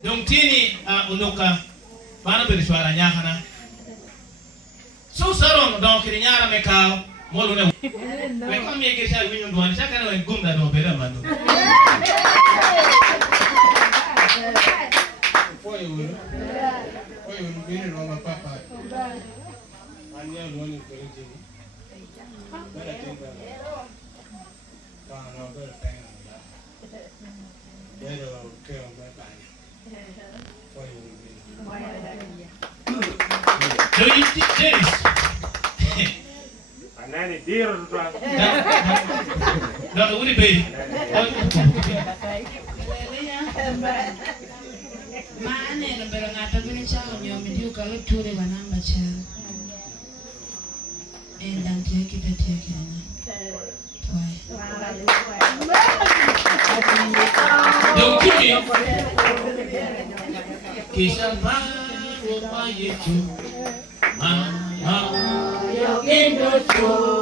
Yung tini unuka bana be swara nyakana. So saron don kiri nyara me ka molu ne. Me ko mi ke sha winyo do an sha kana en gumda do be da manu. Foi bini ro papa. Anya lo ni ko ni. Bala tinga. Ka no be tenga. Pero que hombre baño. Do you think this? Anani dear. No, uri baby. Maana eno bela ngata bini chao nyomi diu kalo ture banamba chao. Endang tiya kita na. Yung kimi kisha bago pa yetu mama yung indoto